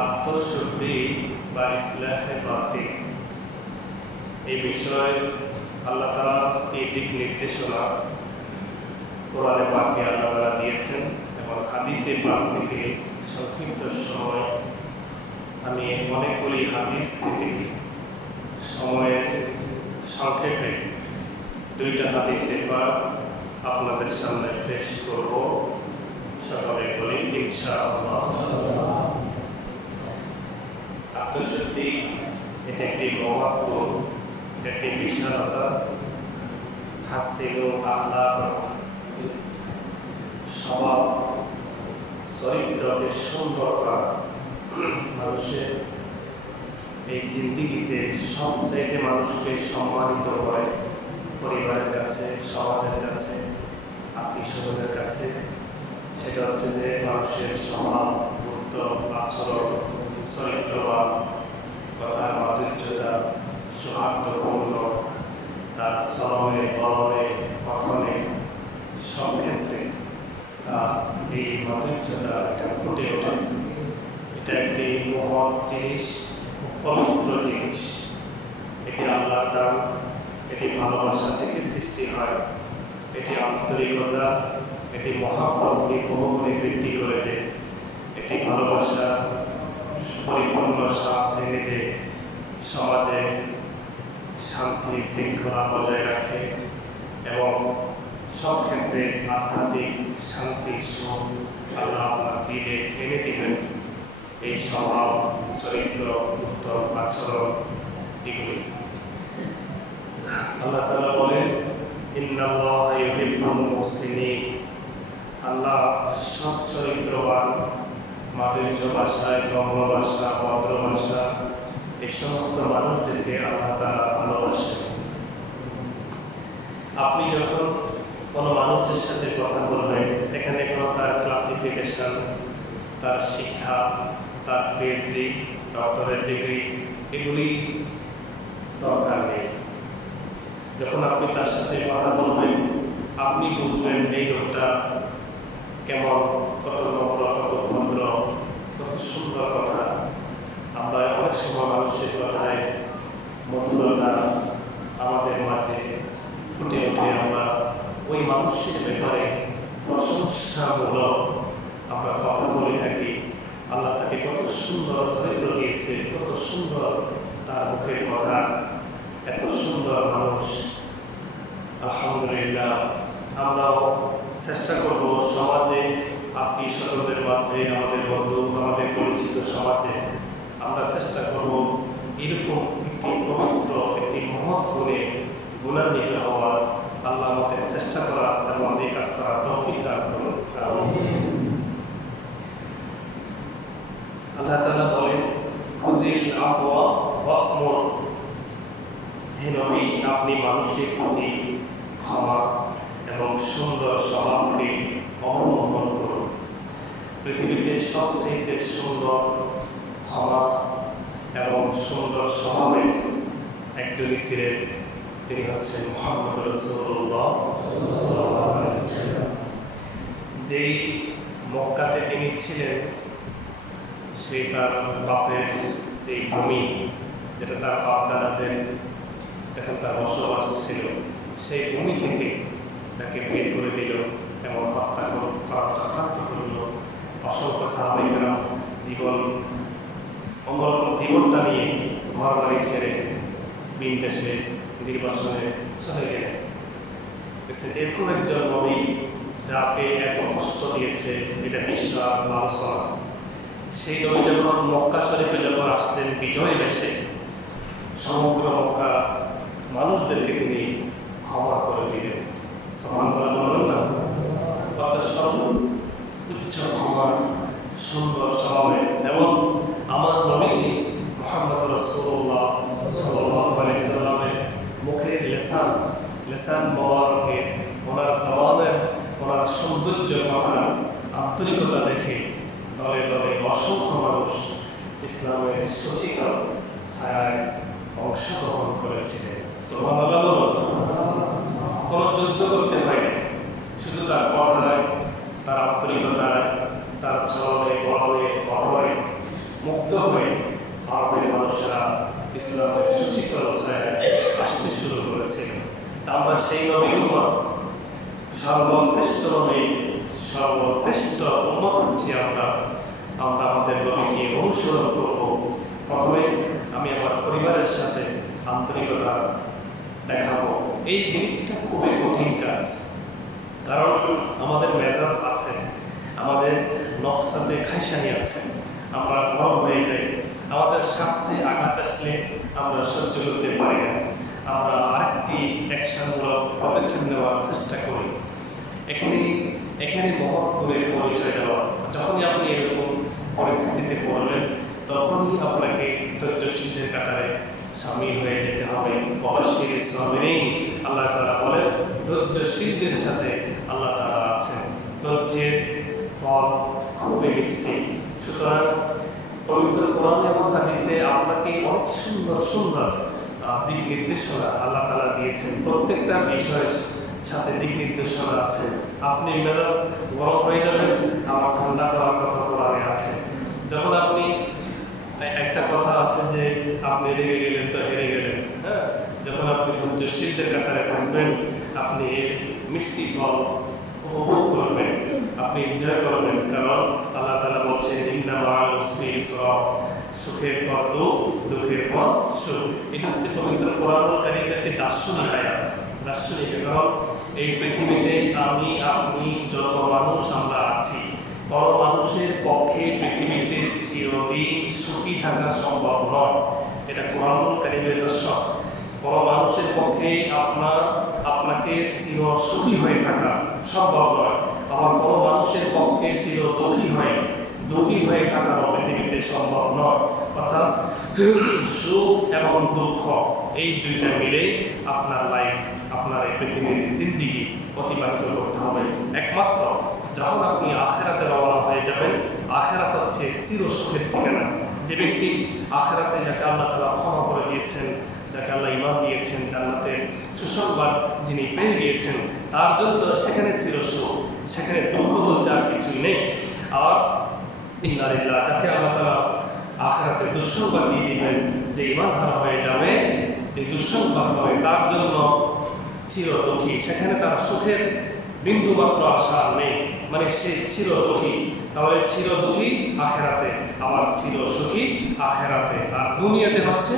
আত্মশুদ্ধি বা ইসলাহে বাতিল। এই বিষয়ে আল্লাহ তালা এই দিক নির্দেশনা কোরআনে পাকে আল্লাহ তালা দিয়েছেন এবং হাদিসে পাক থেকে সংক্ষিপ্ত সময় আমি অনেকগুলি হাদিস থেকে সময়ের সংক্ষেপে দুইটা হাদিসে পাক আপনাদের সামনে পেশ করব। সকলে বলি, ইনশাআল্লাহ। আত্মশুদ্ধি এটা একটি মহৎ এটা একটি বিশালতা, হাসিল, আখলাক, স্বভাব, চরিত্রকে সুন্দর করা। মানুষের এই জিন্দিগিতে সবচাইতে মানুষকে সম্মানিত করে পরিবারের কাছে, সমাজের কাছে আত্মীয় স্বজনের কাছে। সেটা হচ্ছে যে মানুষের স্বভাব, গুরুত্ব, আচরণ চরিত্রবান কথার মাধুর্যতা সৌহার্দ্যপূর্ণ তার চলনে বলনে কথনে সব ক্ষেত্রে একটি মহৎ জিনিস, পবিত্র জিনিস। এটি আল্লাহ এটি ভালোবাসা থেকে সৃষ্টি হয়। এটি আন্তরিকতা, এটি মহাপদকে বহুগুণে বৃদ্ধি করে দেয়। এটি ভালোবাসা পরিপূর্ণ এনে দেয় সমাজে শান্তি শৃঙ্খলা বজায় রাখে এবং সব ক্ষেত্রে আধ্যাত্মিক শান্তি আল্লাহ আপনার দিলে এনে দিবেন। এই স্বভাব, চরিত্র, উত্তম আচরণ এগুলি। আল্লাহ তালা বলেন, ইন্নাল্লাহ ইউহিব্বুল আল্লাহ চরিত্রবান মাধুর্য ভাষায় নম্র ভাষা ভদ্র ভাষা, এই সমস্ত মানুষদেরকে আল্লাহ তারা ভালোবাসেন। আপনি যখন কোনো মানুষের সাথে কথা বলবেন, এখানে কোনো তার ক্লাসিফিকেশন তার শিক্ষা, তার পিএইচডি ডক্টরেট ডিগ্রি এগুলি দরকার নেই। যখন আপনি তার সাথে কথা বলবেন, আপনি বুঝবেন এই লোকটা কেমন কত নম্র কত ভদ্র কত সুন্দর কথা আমরা অনেক সময় মানুষের কথায় মধুরতা আমাদের মাঝে ফুটে ওঠে আমরা ওই মানুষের ব্যাপারে প্রশংসামূলক আমরা কথা বলে থাকি আল্লাহ তাকে কত সুন্দর চরিত্র দিয়েছে কত সুন্দর তার মুখের কথা এত সুন্দর মানুষ আলহামদুলিল্লাহ আমরাও চেষ্টা করব সমাজে আত্মীয় স্বজনদের মাঝে, আমাদের বন্ধু, আমাদের পরিচিত সমাজে আমরা চেষ্টা করব এরকম একটি পবিত্র, একটি মহৎ গুণে গুণান্বিত হওয়ার আল্লাহ আমাদের চেষ্টা করা এবং এই কাজ করা তৌফিক দান করুন। আল্লাহ তালা বলেন খুজিল আফওয়া হে নবী, আপনি মানুষের প্রতি ক্ষমা এবং সুন্দর স্বভাবকে অবলম্বন করুন। পৃথিবীতে সবচেয়ে সুন্দর ক্ষমা এবং সুন্দর স্বভাবের একজনই ছিলেন, তিনি হচ্ছেন মোহাম্মদ রসুল্লাহ যেই মক্কাতে তিনি ছিলেন সেই তার বাপের যে ভূমি যেটা তার বাপ দাদাদের যেখানে তার বসবাস ছিল, সেই ভূমি থেকে তাকে বের করে দিল এবং হত্যা কর- চক্রান্ত করল। অসংখ্য সাহাবিকরা জীবন অন্যরকম জীবনটা নিয়ে ঘর বাড়ি ছেড়ে বিন দেশে নির্বাসনে চলে গেলেন। এরকম একজন নবী যাকে এত কষ্ট দিয়েছে, এটা বিশ্বাস আলোচনা সেই নবী যখন মক্কা শরীফে যখন আসলেন বিজয় বেশে সমগ্র মক্কা মানুষদেরকে তিনি ক্ষমা করে দিলেন। সমান বলেন না? অর্থাৎ সর্ব উচ্চ ক্ষমা সুন্দর স্বভাবে এবং আমার নবীজি মোহাম্মদ রসুল্লাহ সাল্লাহ সাল্লামের মুখের লেসান লেসান মোবারকের ওনার জবানের ওনার সৌন্দর্য কথা আন্তরিকতা দেখে দলে দলে অসংখ্য মানুষ ইসলামের সচিকাল ছায়ায় অংশগ্রহণ করেছিলেন বলুন। কোনো যুদ্ধ করতে হয়নি শুধু তার কথায় তার আন্তরিকতায়, তার চলনে বলনে কথায় মুগ্ধ হয়ে আরবের মানুষরা ইসলামের সুচিতল ছায় আসতে শুরু করেছিল তা আমরা সেই নবীর সর্বশ্রেষ্ঠ নবী সর্বশ্রেষ্ঠ উন্মত হচ্ছি আমরা। আমরা আমাদের নবীকে অনুসরণ করব। প্রথমে আমি আমার পরিবারের সাথে আন্তরিকতা দেখাবো। এই জিনিসটা খুবই কঠিন কাজ। কারণ আমাদের মেজাজ আছে, আমাদের নকশাতে খাইসানি আছে, আমরা গরম হয়ে যাই, আমাদের স্বার্থে আঘাত আসলে আমরা সহ্য করতে পারি না। আমরা আরেকটি অ্যাকশনমূলক পদক্ষেপ নেওয়ার চেষ্টা করি। এখানে এখানে মহৎ করে পরিচয় দেওয়া। যখনই আপনি এরকম পরিস্থিতিতে পড়বেন, তখনই আপনাকে ধৈর্যশীলদের কাতারে সামিল হয়ে যেতে হবে। অবশ্যই সামিনেই আল্লাহ তারা বলেন ধৈর্যশীলদের সাথে আল্লাহ তারা আছেন ধৈর্যের ফল আবার ঠান্ডা করার কথা কোরআনে আছে। যখন আপনি একটা কথা আছে যে, আপনি রেগে গেলেন তো হেরে গেলেন হ্যাঁ? যখন আপনি ধৈর্যশীলদের কাতারে থাকবেন, আপনি মিষ্টি ফল উপভোগ করবেন। আপনি এনজয় করবেন, কারণ আল্লাহ তালা ইসরা সুখের পর দুঃখ, দুঃখের পর সুখ। এটা হচ্ছে পবিত্র কোরআনুল কারীমের একটি দার্শনিক আয়াত। দার্শনিক কারণ এই পৃথিবীতে আমি, আপনি যত মানুষ আমরা আছি, বড় মানুষের পক্ষে পৃথিবীতে চিরদিন সুখী থাকা সম্ভব নয়। এটা কোরআনুল কারীমের দর্শক বড় মানুষের পক্ষে আপনার, আপনাকে চির সুখী হয়ে থাকা সম্ভব নয়। আবার বড় মানুষের পক্ষে চির দুঃখী হয়ে দুঃখী হয়ে থাকারও পৃথিবীতে সম্ভব নয়। অর্থাৎ সুখ এবং দুঃখ, এই দুইটা মিলে আপনার লাইফ আপনার এই পৃথিবীর জিন্দিগি অতিবাহিত করতে হবে। একমাত্র যখন আপনি আখেরাতে রওনা হয়ে যাবেন, আখেরাত হচ্ছে চির সুখের ঠিকানা। যে ব্যক্তি আখেরাতে যাকে আল্লাহ তালা ক্ষমা করে দিয়েছেন, যাকে আল্লাহ ইমান দিয়েছেন, জান্নাতের সুসংবাদ যিনি পেয়ে গিয়েছেন, তার জন্য সেখানে চির সেখানে দুঃখ বলতে আর কিছুই নেই। আর ইন্নারিল্লাহ যাকে আল্লাহ তালা আখেরাতে দুঃসংবাদ দিয়ে দিবেন যে ইমান হারা হয়ে যাবে এই দুঃসংবাদ হবে, তার জন্য চির দুঃখী সেখানে তার সুখের বিন্দু মাত্র আশা নেই। মানে সে চির দুঃখী তাহলে চির দুঃখী আখেরাতে, আবার চির সুখী আখেরাতে। আর দুনিয়াতে হচ্ছে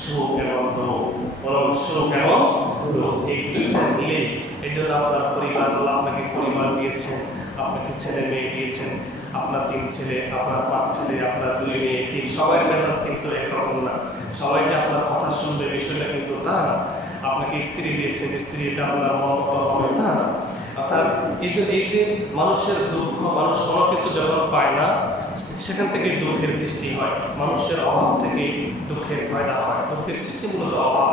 সুখ এবং দুঃখ। বরং সুখ এবং দুঃখ, এই দুইটা মিলে এই জন্য আপনার পরিবার আপনাকে পরিবার দিয়েছেন, আপনাকে ছেলে মেয়ে দিয়েছেন, আপনার তিন ছেলে, আপনার পাঁচ ছেলে, আপনার দুই মেয়ে, তিন সবাই মেজাজ কিন্তু একরকম না। সবাই যে আপনার কথা শুনবে, বিষয়টা কিন্তু তা না। আপনাকে স্ত্রী দিয়েছেন স্ত্রী এটা আপনার মন মতো হবে, তা না। অর্থাৎ এই যে এই যে মানুষের দুঃখ, মানুষ কোনো কিছু যখন পায় না সেখান থেকে দুঃখের সৃষ্টি হয়। মানুষের অভাব থেকে দুঃখের ফায়দা হয়। দুঃখের সৃষ্টি মূলত অভাব।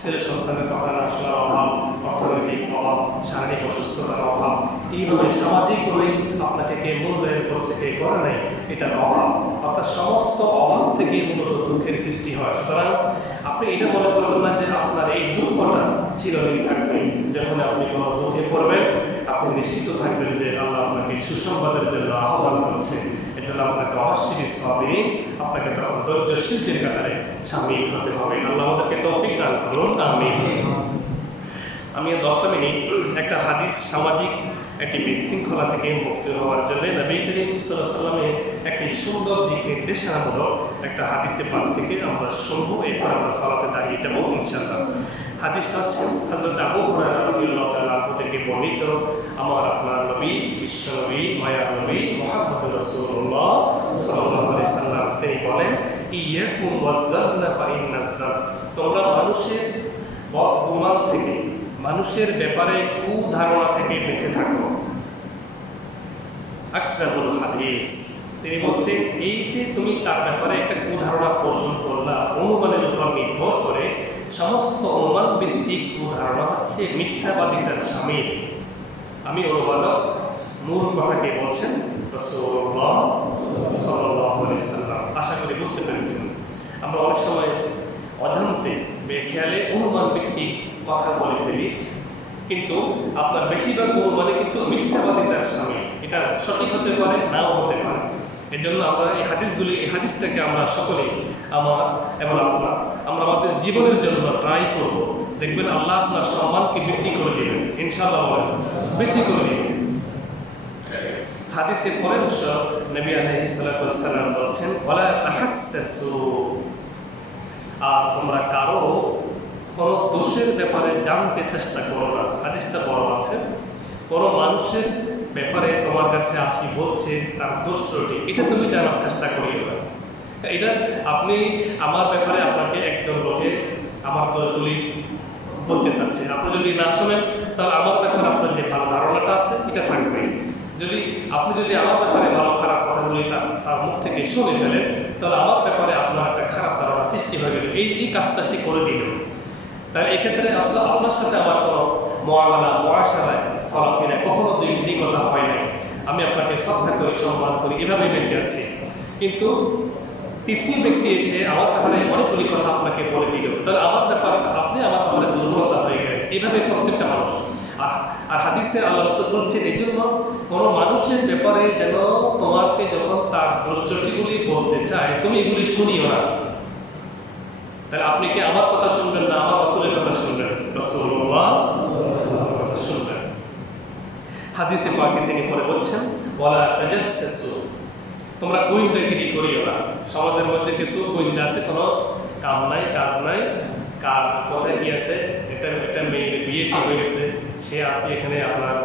ছেলে সন্তানের কথা না শোনার অভাব, অর্থনৈতিক অভাব, শারীরিক অসুস্থতার অভাব এইভাবে সামাজিকভাবে আপনাকে কে মূল্যায়ন করছে কে করে নাই এটার অভাব। অর্থাৎ সমস্ত অভাব থেকে মূলত দুঃখের সৃষ্টি হয়। সুতরাং আপনি এটা মনে করবেন না যে আপনার এই দুঃখটা চিরদিন থাকবে। যখন আপনি কোনো দুঃখে পড়বেন, আপনি নিশ্চিত থাকবেন যে আল্লাহ আপনাকে সুসংবাদের জন্য আহ্বান করছে। এজন্য আপনাকে অবশ্যই সবই আপনাকে তখন ধৈর্যশীলদের কাতারে সামিল হতে হবে। আল্লাহ আমাদেরকে তৌফিক দান করুন আমি আমি দশটা মিনিট একটা হাদিস সামাজিক একটি বিশৃঙ্খলা থেকে মুক্ত হওয়ার জন্য নবী করিম সাল্লামের একটি সুন্দর দিক নির্দেশনামূলক একটা হাদিসে পাঠ থেকে আমরা শুনব। এরপর আমরা সালাতে দাঁড়িয়ে যাব ইনশাল্লাহ হাদিসটা হচ্ছে হজরত আবু আনহু থেকে বর্ণিত, আমার আপনার নবী, বিশ্ব নবী, মায়ার নবী মুহাম্মদ রাসূলুল্লাহ সাল্লাল্লাহু আলাইহি সাল্লাম। তিনি বলেন ইন্নাজ্জান তোমরা মানুষের বদগুমান থেকে, মানুষের ব্যাপারে কুধারণা থেকে বেঁচে থাকো। আকজাবুল হাদিস। তিনি বলছেন এই যে তুমি তার ব্যাপারে একটা কুধারণা পোষণ করলা, অনুমানের উপর নির্ভর করে সমস্ত অনুমান ভিত্তিক কুধারণা হচ্ছে মিথ্যাবাদিতার সামিল আমি অনুবাদক মূল কথাকে বলছেন? আশা করি বুঝতে পেরেছেন। আমরা অনেক সময় অজান্তে বেখেয়ালে অনুমান ভিত্তিক কথা বলে ফেলি, কিন্তু আপনার বেশিরভাগ অনুমানে কিন্তু মিথ্যাবাদিতার স্বামী। এটা সঠিক হতে পারে, নাও হতে পারে। এই জন্য আমরা এই হাদিসগুলি, এই হাদিসটাকে আমরা সকলে আমার এবং আপনার। আমরা আমাদের জীবনের জন্য ট্রাই করব। দেখবেন আল্লাহ আপনার সম্মানকে বৃদ্ধি করে দিবেন। ইনশাআল্লাহ বৃদ্ধি করে দিবেন। হাদিসের পরের অংশ নবী সালাতু ওয়াসসালাম বলছেন আর তোমরা কারও কোনো দোষের ব্যাপারে জানতে চেষ্টা করো না। হাদিসটা বড় আছে। কোনো মানুষের ব্যাপারে তোমার কাছে আসি বলছে, তার দোষ ত্রুটি, এটা তুমি জানার চেষ্টা করিও না। এটা আপনি আমার ব্যাপারে আপনাকে একজন লোকে, আমার দোষগুলি বলতে চাচ্ছে। আপনি যদি না শোনেন, তাহলে আমার ব্যাপারে আপনার যে ভালো ধারণাটা আছে, এটা থাকবে যদি আপনি যদি আমার ব্যাপারে ভালো খারাপ কথাগুলি তার তার মুখ থেকে শুনে ফেলেন, তাহলে আমার ব্যাপারে আপনার একটা খারাপ ধারণা সৃষ্টি হয়ে গেল। এই এই কাজটা সে করে দিল। তাহলে এক্ষেত্রে আসলে আপনার সাথে আমার কোনো মহামালা মহাশালায় চলাফেরা কখনো দুই দিকতা হয় নাই। আমি আপনাকে শ্রদ্ধা করি, সম্মান করি এভাবে বেঁচে আছি। কিন্তু তৃতীয় ব্যক্তি এসে আমার ব্যাপারে অনেকগুলি কথা আপনাকে বলে দিল। তাহলে আমার ব্যাপারটা আপনি আমার ব্যাপারে দুর্বলতা হয়ে গেলেন। এইভাবে প্রত্যেকটা মানুষ। আর আর হাদিসে আল্লাহ রসুল বলছেন এই জন্য কোনো মানুষের ব্যাপারে যেন তোমাকে যখন তার দুষ্টটিগুলি বলতে চায়, তুমি এগুলি শুনিও না। তাহলে আপনি কি আমার কথা শুনবেন না আমার রসুলের কথা শুনবেন? শুনবেন হাদিসে পাকে তিনি পরে বলছেন বলা তাজাসসু তোমরা গোয়েন্দাগিরি করিও না। সমাজের মধ্যে কিছু গোয়েন্দা আছে, কোনো কাম নাই, কাজ নাই। কার কোথায় কি আছে? একটা একটা মেয়ের বিয়ে ঠিক হয়ে গেছে। সে আছে এখানে আপনার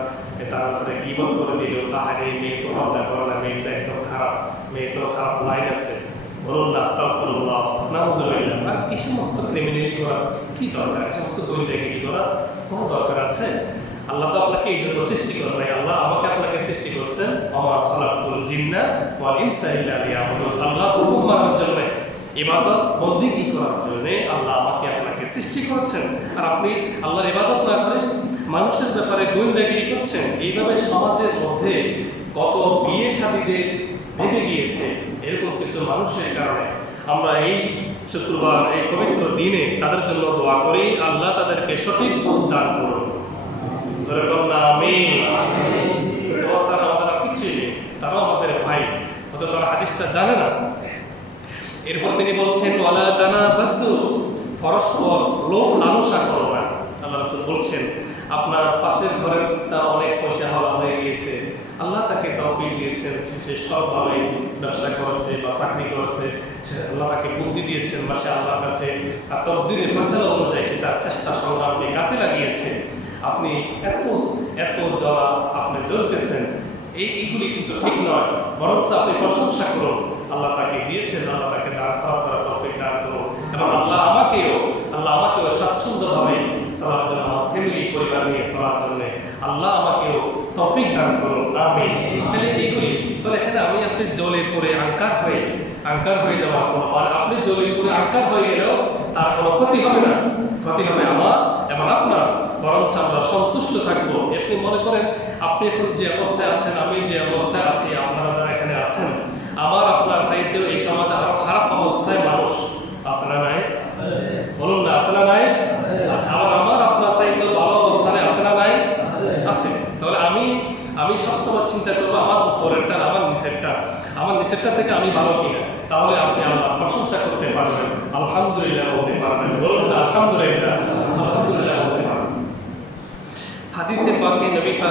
তার ব্যাপারে গিবত করে দিল। আহারে, মেয়ে তো পর্দা করে না, মেয়ে তো একদম খারাপ। মেয়ে তো খারাপ লাইন আছে। বলুন না, আস্তাগফিরুল্লাহ, নাউজুবিল্লাহ। আর এই সমস্ত ক্রিমিনালি করা কি দরকার? এই সমস্ত গোয়েন্দাগিরি করা কোনো দরকার আছে? আল্লাহ তো আপনাকে এই জন্য সৃষ্টি করেন নাই। আল্লাহ আমাকে আপনাকে সৃষ্টি করছেন। আমার খালাকুল জিন্না ওয়াল ইনসা ইল্লা আল্লাহ হুকুম মানার জন্য, ইবাদত বন্দিগি করার জন্য আল্লাহ আমাকে আপনাকে সৃষ্টি করেছেন। আর আপনি আল্লাহর ইবাদত না করে মানুষের ব্যাপারে গোয়েন্দাগিরি করছেন, এইভাবে সমাজের মধ্যে কত বিয়ে শাদীতে ভেঙে গিয়েছে, এরকম কিছু মানুষের কারণে। আমরা এই শুক্রবার, এই পবিত্র দিনে তাদের জন্য দোয়া করি। আল্লাহ তাদেরকে সঠিক বুঝ দান করুন। ধরে না আমি ছাড়া আর কিছুই নেই, তারাও আমাদের ভাই। হয়তো তারা হাদিসটা জানে না। এরপর তিনি বলছেন পরস্পর লোভ লালসা করো না। বলছেন, আপনার পাশের ঘরের তা অনেক পয়সা হওয়া হয়ে গিয়েছে। আল্লাহ তাকে তৌফিক দিয়েছেন, সে সবভাবে ব্যবসা করেছে বা চাকরি করেছে। আল্লাহ তাকে বুদ্ধি দিয়েছেন বা সে আল্লাহর আর তকদিরের ফসল অনুযায়ী সে তার চেষ্টা সংগ্রামকে কাজে লাগিয়েছে। আপনি এত এত জ্বলা আপনি জ্বলতেছেন, এই, এইগুলি কিন্তু ঠিক নয়। বরঞ্চ আপনি প্রশংসা করুন। আল্লাহ তাকে দিয়েছেন, আল্লাহ তাকে দান খাওয়া করা তৌফিক করুন। এবং আল্লাহ আমাকেও আল্লাহ আমাকেও স্বাচ্ছন্দ্যভাবে চলার জন্য আমার ফ্যামিলি পরিবার নিয়ে চলার জন্য আল্লাহ আমাকেও তৌফিক দান করুন। আমি তাহলে এইগুলি, তাহলে এখানে আমি আপনি জলে পড়ে আঙ্কার হয়ে আঙ্কার হয়ে যাওয়া কোনো মানে আপনি জলে পড়ে আঙ্কার হয়ে গেলেও তার কোনো ক্ষতি হবে না। ক্ষতি হবে আমার এবং আপনার। বরঞ্চ আমরা সন্তুষ্ট থাকব। আপনি মনে করেন আপনি এখন যে অবস্থায় আছেন আমি যে অবস্থায় আছি আপনারা যারা এখানে আছেন আমার আপনার চাইতেও এই সমাজে আরও খারাপ অবস্থায় মানুষ আছে না নাই? বলুন না আছে না নাই? আচ্ছা, আবার আমার আপনার চাইতেও ভালো অবস্থানে আছে না নাই? আছে। তাহলে আমি আমি সবসময় চিন্তা করব আমার উপরেরটা আমার নিচেরটা। আমার নিচেরটা থেকে আমি ভালো কিনা? তাহলে আপনি আল্লাহ প্রশংসা করতে পারবেন আলহামদুলিল্লাহ বলতে পারবেন। বলুন না আলহামদুলিল্লাহ বলতে পারবেন হাদিসে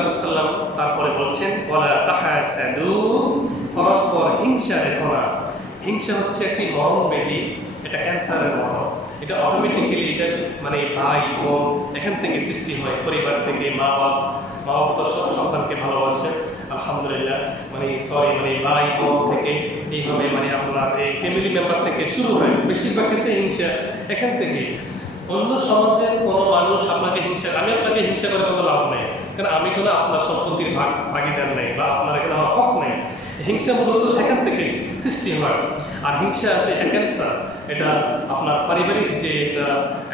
সাল্লাম তারপরে বলছেন, ওয়ালা তাহাসাদু পরস্পর হিংসা রেখো না। হিংসা হচ্ছে একটি মরণ ব্যাধি, এটা ক্যান্সারের মতো এটা অটোমেটিক্যালি এটা মানে ভাই, বোন, এখান থেকে সৃষ্টি হয়, পরিবার থেকে মা বাপ মা বাপ তো সব সন্তানকে ভালোবাসে, আলহামদুলিল্লাহ। মানে সরি মানে ভাই, বোন থেকে এইভাবে মানে আপনার এই ফ্যামিলি মেম্বার থেকে শুরু হয়, বেশিরভাগ ক্ষেত্রে হিংসা এখান থেকে। অন্য সমাজের কোনো মানুষ আপনাকে হিংসা, আমি আপনাকে হিংসা করে কোনো লাভ নেই। কারণ আমি কোনো আপনার সম্পত্তির ভাগ, ভাগিদার নেই বা আপনার এখানে আমার হক নেই। হিংসা মূলত সেখান থেকে সৃষ্টি হয়। আর হিংসা আছে এটা ক্যান্সার এটা আপনার পারিবারিক যে এটা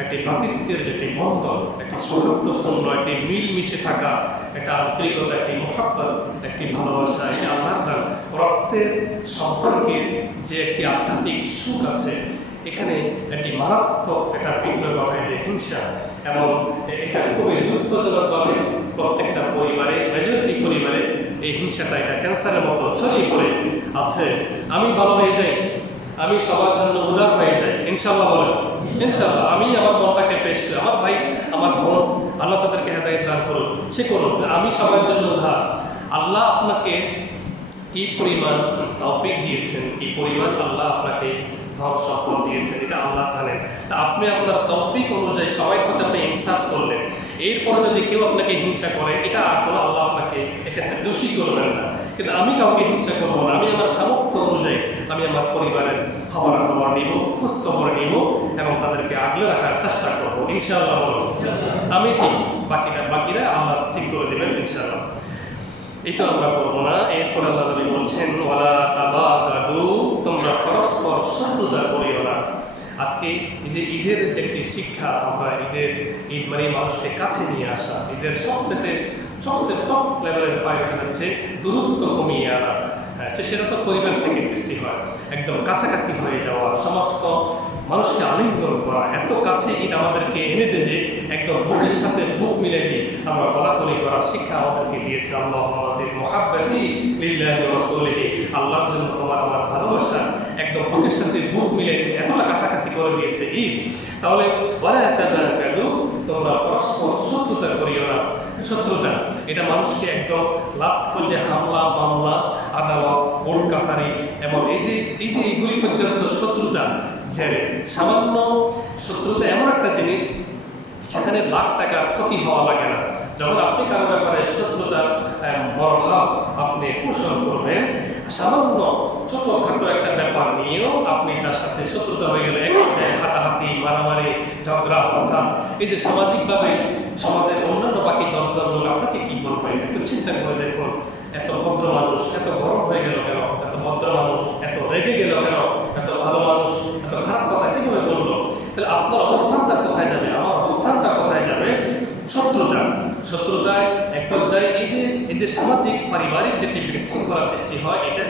একটি ভ্রাতৃত্বের যে একটি বন্ধন, একটি সৌহার্দ্যপূর্ণ, একটি মিল মিশে থাকা, একটা আন্তরিকতা, একটি মহাব্বত, একটি ভালোবাসা, একটি আল্লাহর দান, রক্তের সম্পর্কের যে একটি আধ্যাত্মিক সুখ আছে, এখানে একটি মারাত্মক একটা বিঘ্ন ঘটায় যে হিংসা। এবং এটা খুবই দুঃখজনকভাবে প্রত্যেকটা পরিবারে, মেজরিটি পরিবারে এই হিংসাটা, এটা ক্যান্সারের মতো ছড়িয়ে পড়ে আছে। আমি ভালো হয়ে যাই, আমি সবার জন্য উদার হয়ে যাই ইনশাল্লাহ বলেন। ইনশাল্লাহ আমি আমার মনটাকে পেশ করি, আমার ভাই, আমার বোন, আল্লাহ তাদেরকে হেদায়ত দান করুন সে করুন আমি সবার জন্য উদার। আল্লাহ আপনাকে কি পরিমাণ তৌফিক দিয়েছেন, কি পরিমাণ আল্লাহ আপনাকে ধন সম্পদ দিয়েছেন, এটা আল্লাহ জানেন। তা আপনি আপনার তৌফিক অনুযায়ী সবাই প্রতি আপনি ইনসাফ করলেন। এরপরে যদি কেউ আপনাকে হিংসা করে, এটা কোনো আল্লাহ আপনাকে এক্ষেত্রে দোষী করবেন না। কিন্তু আমি কাউকে হিংসা করব না। আমি আমার সামর্থ্য অনুযায়ী আমি আমার পরিবারের খবর খবর নিব খোঁজ খবর নিব এবং তাদেরকে আগলে রাখার চেষ্টা করব। ইনশাআল্লাহ আমি ঠিক, বাকিটা বাকিরা আল্লাহ ঠিক করে দেবেন, ইনশাআল্লাহ। এটা আমরা করব না এরপর আল্লাহ নবী বলছেন ওয়ালা তাবাগাদু তোমরা পরস্পর শত্রুতা করিও না আজকে এই যে ঈদের যে একটি শিক্ষা আমরা ঈদের ঈদ মানে মানুষকে কাছে নিয়ে আসা ঈদের সবচেয়ে সবচেয়ে টপ লেভেলের ফাইলটা হচ্ছে দূরত্ব কমিয়ে আনা হ্যাঁ, সেটা তো পরিবার থেকে সৃষ্টি হয় একদম কাছাকাছি হয়ে যাওয়া সমস্ত মানুষকে আলিঙ্গন করা এত কাছে ঈদ আমাদেরকে এনে দেয় যে একদম বুকের সাথে বুক মিলে দিয়ে আমরা কলাকলি করার শিক্ষা আমাদেরকে দিয়েছে আল্লাহ মাজিদ মোহাব্বতি লিল্লাহি আল্লাহর জন্য তোমার আমার ভালোবাসা। একদম বুকের সাথে বুক মিলে দিয়েছে এতটা কাছাকাছি করে দিয়েছে ঈদ। তাহলে তোমরা পরস্পর শত্রুতা করিও না। শত্রুতা, এটা মানুষকে একদম লাস্ট পর্যায়ে হামলা, মামলা, আদালত, কোর্ট কাছারি এবং এই যে এই যে এইগুলি পর্যন্ত শত্রুতা যে সামান্য শত্রুতা এমন একটা জিনিস সেখানে লাখ টাকার ক্ষতি হওয়া লাগে না। যখন আপনি কারও ব্যাপারে শত্রুতা আহ, মনোভাব আপনি পোষণ করবেন সামান্য ছোটখাটো একটা ব্যাপার নিয়েও আপনি তার সাথে শত্রুতা হয়ে গেলে হাতাহাতি মারামারি ঝগড়া পচা এই যে সামাজিকভাবে সমাজের অন্যান্য বাকি দশজন লোক আপনাকে কি বলবে? একটু চিন্তা করে দেখুন এত ভদ্র মানুষ এত গরম হয়ে গেল কেন? এত ভদ্র মানুষ এত রেগে গেল কেন? এত ভালো মানুষ এত খারাপ কথা কীভাবে বলল? তাহলে আপনার অবস্থানটা কোথায় যাবে আমার অবস্থানটা কোথায় যাবে শত্রুতা শত্রুতায় এক পর্যায়ে এই যে এই যে সামাজিক, পারিবারিক যেটি বিশৃঙ্খলা সৃষ্টি হয়, এটা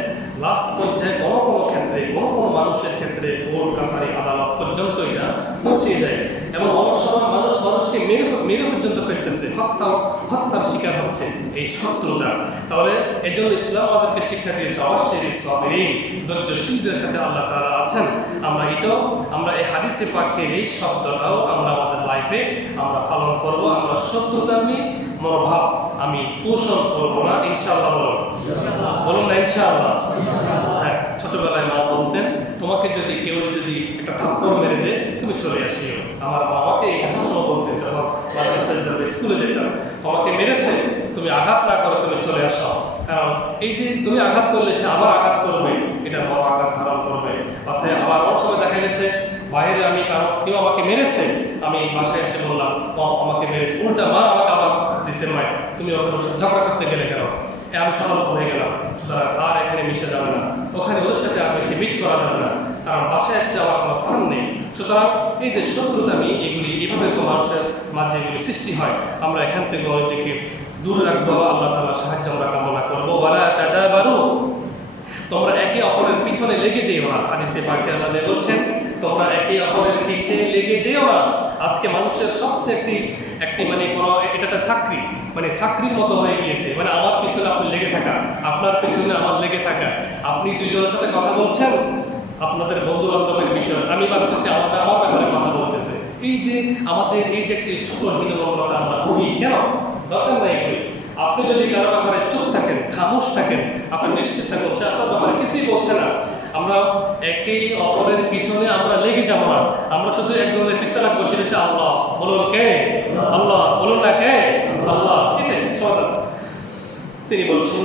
লাস্ট পর্যায়ে কোনো কোনো ক্ষেত্রে, কোনো কোনো মানুষের ক্ষেত্রে কোর্ট কাছারি, আদালত পর্যন্ত এটা পৌঁছে যায়। এবং অনেক সময় মানুষ, মানুষকে মেরে মেরে পর্যন্ত ফেলতেছে। হত্যা, হত্যার শিকার হচ্ছে এই শত্রুতা তাহলে এই জন্য ইসলাম আমাদেরকে শিক্ষা দিয়েছে, অবশ্যই সবেরিন, ধৈর্যশীলদের সাথে আল্লাহ তারা আছেন। আমরা এটাও, আমরা এই হাদিসে পাখির এই শব্দটাও আমরা আমাদের লাইফে আমরা পালন করব, আমরা শত্রুতা আমি মনোভাব আমি পোষণ করব না ইনশাল্লাহ বলুন। বলুন না ইনশাআল্লাহ। হ্যাঁ ছোটবেলায় মা বলতেন, তোমাকে যদি কেউ যদি একটা থাপ্পড় মেরে দেয়, তুমি চলে আসিও। আমার বাবাকে এটা সবসময় বলতেন যখন স্কুলে যেতাম, তোমাকে মেরেছে, তুমি আঘাত না করে, তুমি চলে আসো। কারণ এই যে তুমি আঘাত করলে, সে আবার আঘাত করবে। এটা বড় আঘাত ধারণ করবে। অর্থাৎ আবার অনেক সময় দেখা গেছে বাইরে আমি কারও, কেউ আমাকে মেরেছে। আমি বাসায় এসে বললাম আমাকে মেরেছে। উল্টা মা আমাকে আবার দিছে মায় তুমি ওখানে ঝগড়া করতে গেলে কেন? আমি সতর্ক হয়ে গেলাম। সুতরাং আর এখানে মিশে যাবে না। ওখানে ওর সাথে আর বেশি মিট করা যাবে না। কারণ বাসায় এসে যাওয়ার কোনো স্থান নেই। সুতরাং এই যে শত্রুতামি এগুলি এইভাবে তো মানুষের মাঝে এগুলি সৃষ্টি হয়। আমরা এখান থেকে নিজেকে দূরে রাখব, আল্লাহ তাআলার সাহায্য আমরা কামনা করব। ওয়ালা তাদাবারু, তোমরা একে অপরের পিছনে লেগে যেও না। হাদিসে পাকে আল্লাহ বলছেন, তোমরা একে অপরের পিছনে লেগে যেও না। আজকে মানুষের সবচেয়ে একটি একটি মানে কোনো এটা একটা চাকরি। মানে চাকরির মতো হয়ে গিয়েছে। মানে আমার পিছনে আপনি লেগে থাকা, আপনার পিছনে আমার লেগে থাকা। আপনি দুইজনের সাথে কথা বলছেন, আপনাদের বন্ধু বান্ধবের বিষয়। আমি ভাবতেছি আমাদের আমার ব্যাপারে কথা বলতেছে। এই যে আমাদের এই যে একটি ছোট হীনমন্যতা আমরা ভুগি, কেন? দরকার নাই এগুলি। আপনি যদি কারও ব্যাপারে চুপ থাকেন, খামোশ থাকেন, আপনি নিশ্চিত থাকুন, সে আপনার ব্যাপারে কিছুই বলছে না। আমরা একে অপরের পিছনে আমরা লেগে যাব না। আমরা শুধু একজনের পিছনে রাখব, সেটা হচ্ছে আল্লাহ। বলুন কে? আল্লাহ। বলুন না কে? আল্লাহ। সমাধান তিনি বলছেন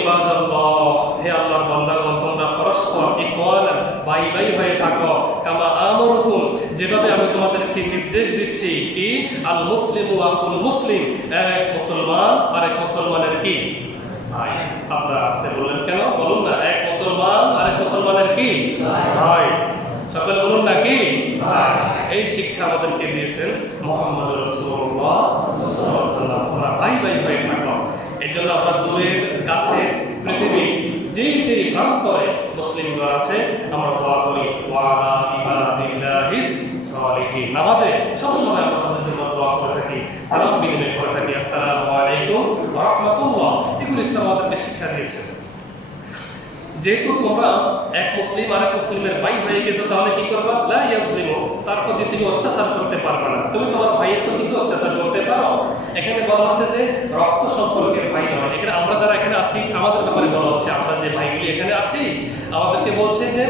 ইবাদাল্লাহ হে আল্লাহর বান্দাগণ, তোমরা পরস্পর ভাই ভাই হয়ে থাকো। কামা আমরুকুম, যেভাবে আমি তোমাদেরকে নির্দেশ দিচ্ছি কি? আল মুসলিমু। এক মুসলমান আর এক মুসলমানের কি? ভাই, আপনারা আসতে বললেন কেন? বলুন না, এক মুসলমান আর এক মুসলমানের কি? ভাই। সকলে বলুন না কি? এই শিক্ষা আমাদেরকে দিয়েছেন মোহাম্মদ রসুল্লাহ সাল্লাল্লাহু আলাইহি ওয়াসাল্লাম তোমরা ভাই ভাই হয়ে থাকো এই জন্য আমরা দূরের কাছে পৃথিবীর যেই যেই প্রান্তরে মুসলিমগণ আছে, আমরা দোয়া করি, ওয়ালা ইবাদিল্লাহিস সালিহিন। নামাজে সবসময় আমরা তাদের জন্য দোয়া করে থাকি, সালাম বিনিময় করে থাকি। আসসালামু আলাইকুম ওয়া রাহমাতুল্লাহ। এগুলো ইসলাম আমাদেরকে শিক্ষা দিয়েছে। যেহেতু তোমরা এক মুসলিম আর এক মুসলিমের ভাই হয়ে গেছো, তাহলে কি করবা? লা ইয়াজলিমু তার প্রতি তুমি অত্যাচার করতে পারবে না। তুমি তোমার ভাইয়ের প্রতি কি অত্যাচার করতে পারো? এখানে বলা হচ্ছে যে রক্ত সম্পর্কের ভাই নয়। এখানে আমরা যারা এখানে আছি, আমাদের ব্যাপারে বলা হচ্ছে, আমরা যে ভাইগুলি এখানে আছি, আমাদেরকে বলছে যে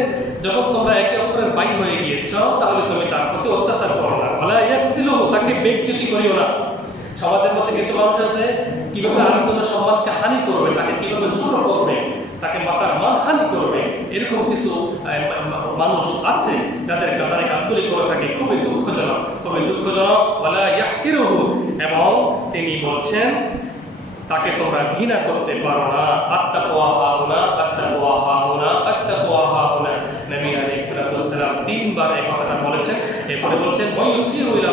যখন তোমরা একে অপরের ভাই হয়ে গিয়েছ, তাহলে তুমি তার প্রতি অত্যাচার করো না। বলা ইয়াকসিলু তাকে বেজ্জতি করিও না। সমাজের মধ্যে কিছু মানুষ আছে, কীভাবে আরেকজনের সম্মানকে হানি করবে, তাকে কীভাবে ছোট করবে? তাকে মাতার মান হানি করবে। এরকম কিছু মানুষ আছে যাদের তারা কাজগুলি করে থাকে খুবই দুঃখজনক খুবই দুঃখজনক। এবং তিনি বলছেন, তাকে তোমরা ঘৃণা করতে পারো না। আত্মা কোয়া হাউনা আত্মা কোয়া হাউনা আত্মা কোয়া হোনা নবী ওয়াসসালাম তিনবার এই কথাটা বলেছেন এরপরে বলছেন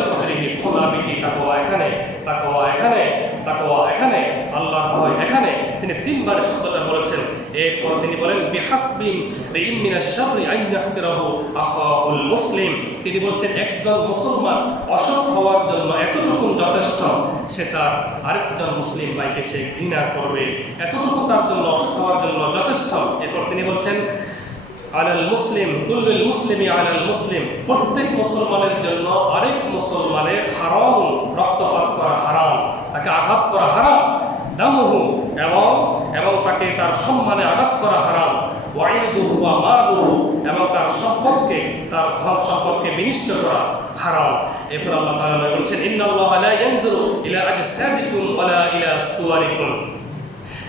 সাদরিহি খোলাবিতি তাকওয়া এখানে তাকওয়া এখানে তাকওয়া এখানে, আল্লাহর ভয় এখানে। তিনি তিনবার শব্দটা বলেছেন। এরপর তিনি বলেন আখাহুল মুসলিম। তিনি বলছেন, একজন মুসলমান অসৎ হওয়ার জন্য এতটুকু যথেষ্ট, সে তার আরেকজন মুসলিম ভাইকে সে ঘৃণা করবে। এতটুকু তার জন্য, অসৎ হওয়ার জন্য যথেষ্ট। এরপর তিনি বলছেন আলাল মুসলিম কুল্লুল মুসলিমি আলাল মুসলিম। প্রত্যেক মুসলমানের জন্য আরেক মুসলমানের হারাম, রক্তপাত করা হারাম, তাকে আঘাত করা হারাম, দামুহু, এবং এবং তাকে তার সম্মানে আঘাত করা হারাম, ওয়াইদুহু ওয়া মালুহু, এবং তার সম্পদকে, তার ধন সম্পদকে বিনিষ্ট করা হারাম। এরপর আল্লাহ তাআলা বলছেন, ইন্নাল্লাহা লা ইয়ানজুরু ইলা আজসাদিকুম ওয়ালা ইলা সুওয়ারিকুম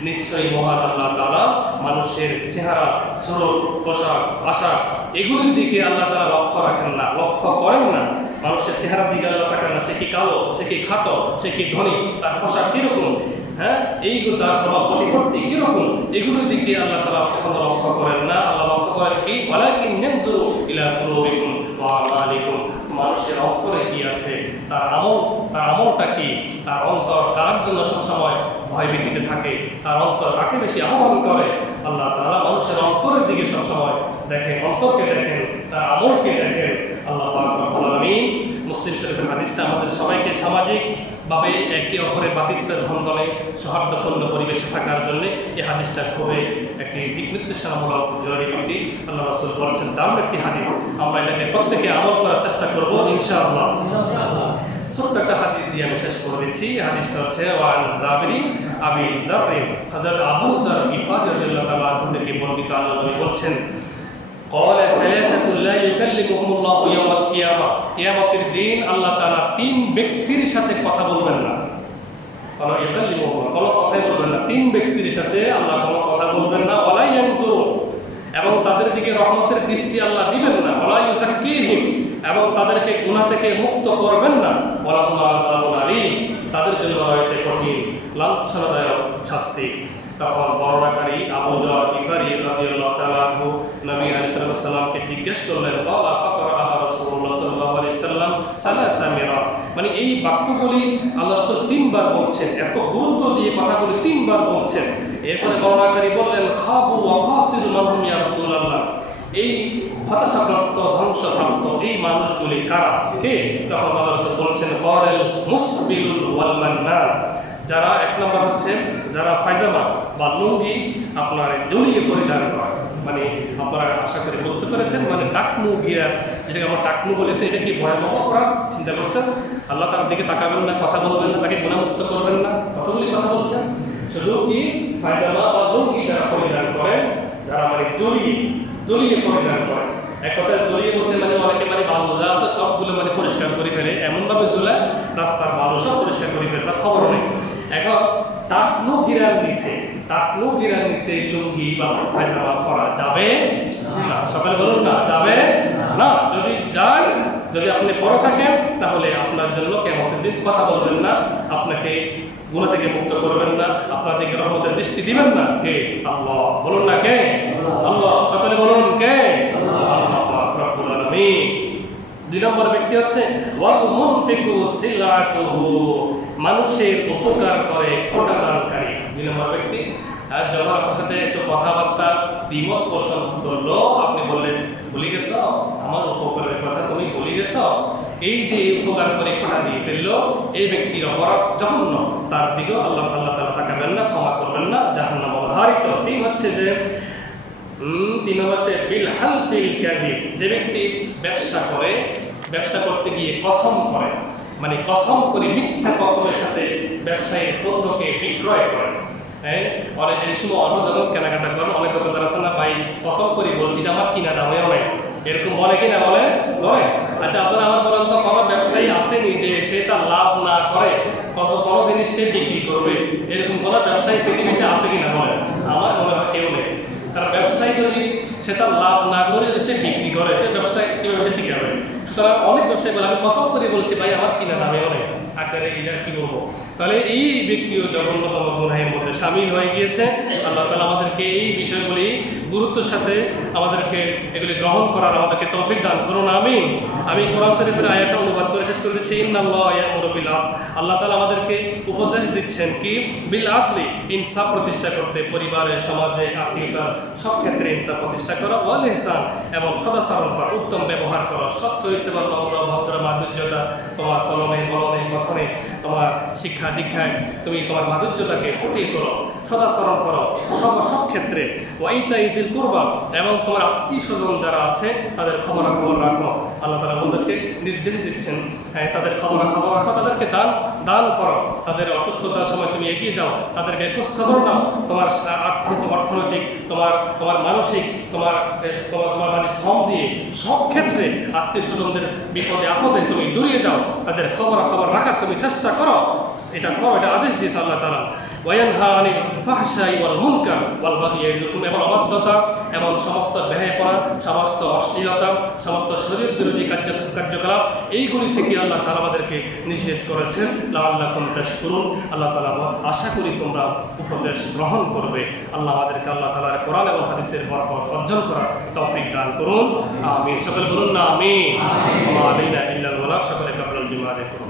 নিশ্চয়ই মহান আল্লাহ তাআলা মানুষের চেহারা স্বরূপ পোশাক আশাক এগুলির দিকে আল্লাহ তাআলা লক্ষ্য রাখেন না, লক্ষ্য করেন না। মানুষের চেহারার দিকে আল্লাহ তাকান না, সে কি কালো, সে কি খাটো, সে কি ধনী, তার পোশাক কীরকম? হ্যাঁ? এইগুলো তার প্রভাব প্রতিপত্তি কীরকম? এগুলোর দিকে আল্লাহ তাআলা কখনো লক্ষ্য করেন না। আল্লাহ লক্ষ্য করেন কি? ওয়ালাকিন ইয়ানজুরু ইলা কুলুবিকুম ওয়া আমালিকুম। মানুষের অন্তরে কি আছে? তার আমল, তার আমলটা কি? তার অন্তর কার জন্য সবসময় ভয়ভীতিতে থাকে, তার অন্তর কাকে বেশি আহ্বান করে? আল্লাহ তাআলা মানুষের অন্তরের দিকে সবসময় দেখেন, অন্তরকে দেখেন, তার আমলকে দেখেন। আল্লাহ রব্বুল মুসলিম শরীফের হাদিসটা আমাদের সবাইকে সামাজিক ভাবে একে অপরের বাতিত্বের বন্ধনে সৌহার্দ্যপূর্ণ পরিবেশে থাকার জন্য এই হাদিসটা খুবই একটি দিক নির্দেশনামূলক জরুরি ব্যক্তি আল্লাহ রাসূল বলেছেন, দারুণ একটি হাদিস। আমরা এটাকে প্রত্যেকে আমল করার চেষ্টা করব, ইনশাআল্লাহ। ছোট্ট একটা হাদিস দিয়ে আমি শেষ করে দিচ্ছি এই হাদিসটা হচ্ছে ওয়ান জাবিরি আবি জাবরি হযরত আবু জার গিফারি রাদিয়াল্লাহু তাআলা আনহু থেকে বর্ণিত আল্লাহ নবী বলছেন قال ثلاثة لا يكلمهم الله يوم القيامة কিয়ামতের দিন আল্লাহ তাআলা তিন ব্যক্তির সাথে কথা বলবেন না কোন ইকাল্লিমুহুম কোনো কথাই বলবেন না তিন ব্যক্তির সাথে আল্লাহ কোনো কথা বলবেন না ওয়ালা ইয়ানজুরুন এবং তাদের দিকে রহমতের দৃষ্টি আল্লাহ দিবেন না। ইউজাক্কিহিম এবং তাদেরকে গুণা থেকে মুক্ত করবেন না। আলীম। তাদের জন্য রয়েছে কঠিন, লাঞ্ছনাদায়ক শাস্তি। তখন বর্ণনাকারী আবু রাদিয়াল্লাহু তাআলা আনহু নবী আলাইহিস সালামকে জিজ্ঞেস করলেন মানে এই বাক্যগুলি আল্লাহ রাসূল তিনবার বলছেন। এত গুরুত্ব দিয়ে কথাগুলি তিনবার বলছেন। এরপরে বর্ণনাকারী বললেন, খাবু ওয়া খাসিরু মানহুম ইয়া রাসূলুল্লাহ। এই হতাশাগ্রস্ত, ধ্বংসপ্রাপ্ত এই মানুষগুলি কারা? কে? তখন আল্লাহ রাসূল বলছেন করেল মুসবিলুল ওয়াল মান্নান। যারা, এক নম্বর হচ্ছে, যারা পায়জামা বা লুঙ্গি আপনার জড়িয়ে পরিধান করে। মানে আপনারা আশা করি বুঝতে পেরেছেন মানে টাকনু গিয়া, যেটাকে আমরা টাকনু বলেছে এটা কি ভয়াবহ অপরাধ? চিন্তা করছেন? আল্লাহ তার দিকে তাকাবেন না, কথা বলবেন না, তাকে গুণামুক্ত করবেন না। কতগুলি কথা বলছেন? শুধু কি পায়জামা বা লুঙ্গি যারা পরিধান করে যারা মানে জড়িয়ে জড়িয়ে পরিধান করে এক কথায় জড়িয়ে বলতে মানে অনেকে মানে বালু যা আছে সবগুলো মানে পরিষ্কার করে ফেলে। এমনভাবে ঝুলায় রাস্তার বালু সব পরিষ্কার করে ফেলে, তার খবর নেই। এখন টাকনু গিরার নিচে, টাকনু গিরার নিচে লুঙ্গি বা পায়জামা পরা যাবে না। সকালে বলুন না, যাবে না। যদি যায়, যদি আপনি পরে থাকেন, তাহলে আপনার জন্য কেমতের দিন কথা বলবেন না। আপনাকে গুণা থেকে মুক্ত করবেন না, আপনার দিকে রহমতের দৃষ্টি দিবেন না। কে? আল্লাহ। বলুন না কে? আল্লাহ। সকালে বলুন কে? আল্লাহ দুই নম্বর ব্যক্তি হচ্ছে, ওয়াল মুনফিকু সিলাতুহু মানুষের উপকার করে খোটা দানকারী দুই নম্বর ব্যক্তি যখন আপনার সাথে একটু কথাবার্তা, দ্বিমত পোষণ করল। আপনি বললেন, ভুলে গেছ? আমার উপকারের কথা তুমি ভুলে গেছ? এই যে উপকার করে খোটা দিয়ে ফেলল, এই ব্যক্তির অপরাধ জঘন্য। তার দিকেও আল্লাহ আল্লাহ তালা তাকাবেন না, ক্ষমা করবেন না, জাহান্নাম অবধারিত। তিন হচ্ছে যে তিন হচ্ছে বিল হালফিল কাযিব। যে ব্যক্তি ব্যবসা করে, ব্যবসা করতে গিয়ে কসম করে মানে কসম করে মিথ্যা কসমের সাথে ব্যবসায়ীর পণ্যকে বিক্রয় করে হ্যাঁ? অনেক এই সময় অন্য যখন কেনাকাটা করেন, অনেক দোকানদার আছে না, ভাই, কসম করে বলছি যে আমার কিনা দামেও নেই। এরকম বলে কিনা বলে বলে আচ্ছা আপনারা আমার বলেন তো কোনো ব্যবসায়ী আসেনি যে সে তার লাভ না করে, কত কোনো জিনিস সে বিক্রি করবে, এরকম কোনো ব্যবসায়ী পৃথিবীতে আছে কিনা বলেন? আমার মনে হয় কেউ নেই। কারণ ব্যবসায়ী যদি সে তার লাভ না করে যদি সে বিক্রি করে, সে ব্যবসায় কীভাবে সে টিকে হবে সুতরাং অনেক ব্যবসায়ী বলে, আমি পছন্দ করে বলছি, ভাই, আমার কিনা দামে অনেক আকারে এটা কি করব তাহলে এই ব্যক্তিও জঘন্যতম গুনাহের মধ্যে সামিল হয়ে গিয়েছে। আল্লাহ তালা আমাদেরকে এই বিষয়গুলি গুরুত্বের সাথে আমাদেরকে এগুলি গ্রহণ করার আমাদেরকে তৌফিক দান করুন, আমিন। আমি কোরআন শরীফের আয়াতটা অনুবাদ করে শেষ করে দিচ্ছি, ইন্নাল্লাহ ইয়ামুরু বিল আল্লাহ তালা আমাদেরকে উপদেশ দিচ্ছেন কি? বিল আদলি ইনসাফ প্রতিষ্ঠা করতে, পরিবারে, সমাজে আত্মীয়তার সব ক্ষেত্রে ইনসাফ প্রতিষ্ঠা করা ওয়াল ইহসান এবং সদাচরণ করা, উত্তম ব্যবহার করা সৎ চরিত্রবান নম্র, ভদ্র, মাধুর্যতা, তোমার চলনে বলনে কথনে তোমার শিক্ষা দীক্ষায় তুমি তোমার মাধুর্যতাকে ফুটিয়ে তোলো। সদাচরণ করো। সব সব ক্ষেত্রে। ওয়াইতা ইজিল কুরবা, এবং তোমার আত্মীয় স্বজন যারা আছে, তাদের খবর খবর রাখো। আল্লাহ তালা আমাদেরকে নির্দেশ দিচ্ছেন হ্যাঁ তাদের খবর খবর রাখো, তাদেরকে দান দান করো। তাদের অসুস্থতার সময় তুমি এগিয়ে যাও, তাদেরকে খোঁজ খবর নাও। তোমার আর্থিক অর্থনৈতিক, তোমার তোমার মানসিক, তোমার তোমার তোমার মানে শ্রম দিয়ে সব ক্ষেত্রে আত্মীয় স্বজনদের বিপদে, আপদে তুমি দূরিয়ে যাও। তাদের খবর খবর রাখার তুমি চেষ্টা করো। এটা করো, এটা আদেশ দিয়েছে আল্লাহ তালা এবং অবাধ্যতা এবং সমস্ত ব্যয়পরা সমস্ত অশ্লীলতা সমস্ত শরীর বিরোধী কার্য কার্যকলাপ এইগুলি থেকে আল্লাহ তালা আমাদেরকে নিষেধ করেছেন। লাআল্লাকুম করুন আল্লাহ তালা আশা করি তোমরা উপদেশ গ্রহণ করবে। আল্লাহ আমাদেরকে আল্লাহ তাআলার কোরআন এবং হাদিসের বরকত অর্জন করার তফিক দান করুন। আমিন। সকলে বলুন না আমিন। ওয়া সকলে কাবলাল জুমা দেখুন